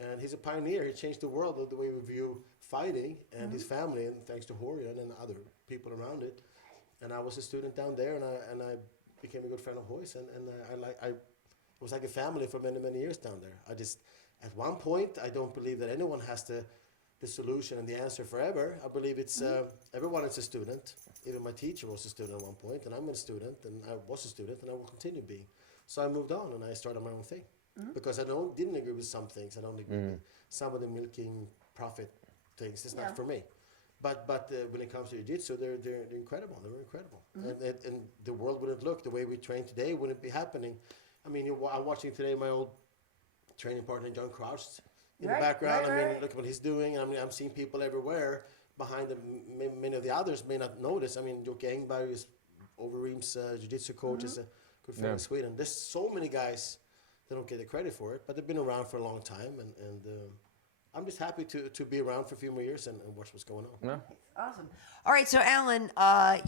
And he's a pioneer. He changed the world of the way we view fighting and his family, and thanks to Horian and other people around it. And I was a student down there, and I became a good friend of Hoist, and it was like a family for many, many years down there. At one point, I don't believe that anyone has the solution and the answer forever. I believe it's everyone is a student. Even my teacher was a student at one point, and I'm a student, and I was a student, and I will continue being. So I moved on and I started my own thing because I didn't agree with some things. I don't agree with some of the milking profit things. It's not for me. But when it comes to jiu-jitsu, they're incredible. They're incredible. And the world wouldn't look the way we train today. Wouldn't be happening. I mean, I'm watching today my old training partner John Crouch in the background. I mean, look at what he's doing. I mean, I'm seeing people everywhere behind them. Many of the others may not notice. I mean, Jocke Engberg is Overeem's jiu-jitsu coach, is a good friend in Sweden. There's so many guys that don't get the credit for it, but they've been around for a long time, and I'm just happy to be around for a few more years and watch what's going on. Yeah. Awesome. All right, so Alan,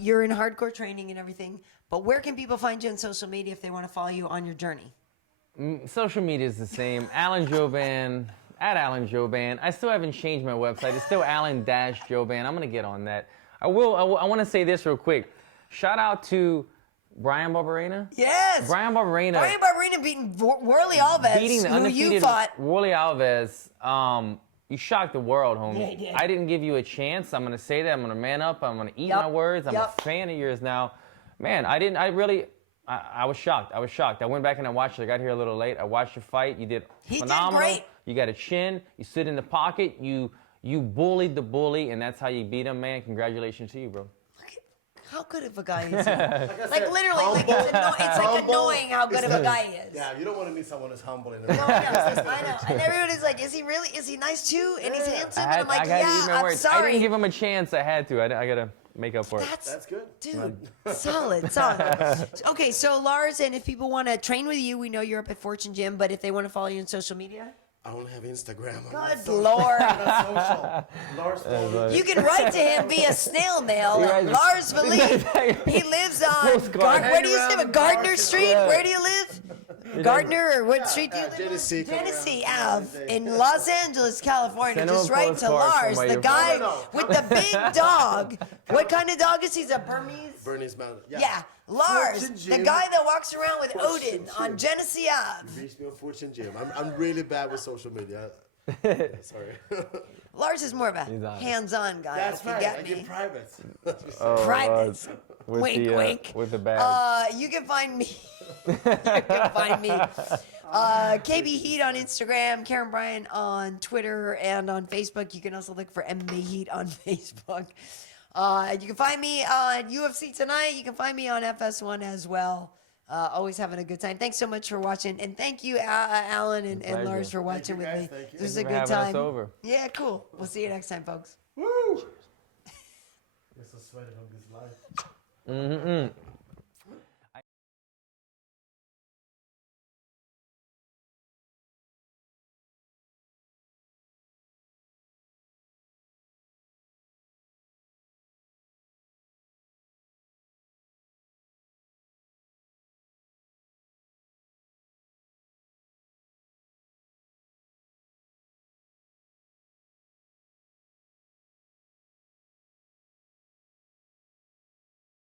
you're in hardcore training and everything, but where can people find you on social media if they want to follow you on your journey? Social media is the same. Alan Jouban, at Alan Jouban. I still haven't changed my website. It's still Alan-Jouban. I'm going to get on that. I want to say this real quick. Shout out to Brian Barberena. Yes. Brian Barberena beating Worley Alves, beating the undefeated Worley Alves. You shocked the world, homie. Yeah, he did. I didn't give you a chance. I'm going to say that. I'm going to man up. I'm going to eat my words. I'm a fan of yours now. Man, I was shocked. I went back and I watched it. I got here a little late. I watched your fight. You did phenomenal. Did great. You got a chin. You stood in the pocket. You bullied the bully, and that's how you beat him, man. Congratulations to you, bro. How good of a guy is he? Like literally, it's like annoying how good of a guy he is. Yeah, you don't want to meet someone who's humble. I know. And everybody's like, is he nice too? And he's handsome? And I'm like, I'm sorry. I didn't give him a chance. I had to. I got to make up for it. That's good. Dude, solid. Okay, so Lars, and if people want to train with you, we know you're up at Fortune Gym, but if they want to follow you on social media? I don't have Instagram. Good Lord. Lars, you can write to him via snail mail. Lars Philippe. He lives on, where do you live? Gardner Street? Where do you live? Gardner, or what street do you live on? Genesee Ave in Los Angeles, California. Just write to Lars, the guy with the big dog. What kind of dog is he? He's a Burmese? Burmese Mountain. Yeah. Lars, the guy that walks around with Odin on Genesee Ave. You reached me on Fortune Gym. I'm really bad with social media. Sorry. Lars is more of a hands-on guy. That's right. I give privates. Privates. Wink, wink. With the bag. You can find me. KB Heat on Instagram, Karyn Bryant on Twitter, and on Facebook. You can also look for MMA Heat on Facebook. You can find me on UFC Tonight. You can find me on FS1 as well. Always having a good time. Thanks so much for watching. And thank you, Alan and Lars, for watching with me. This was a good time. Over. Yeah, cool. We'll see you next time, folks. Woo! You're so sweaty on this live.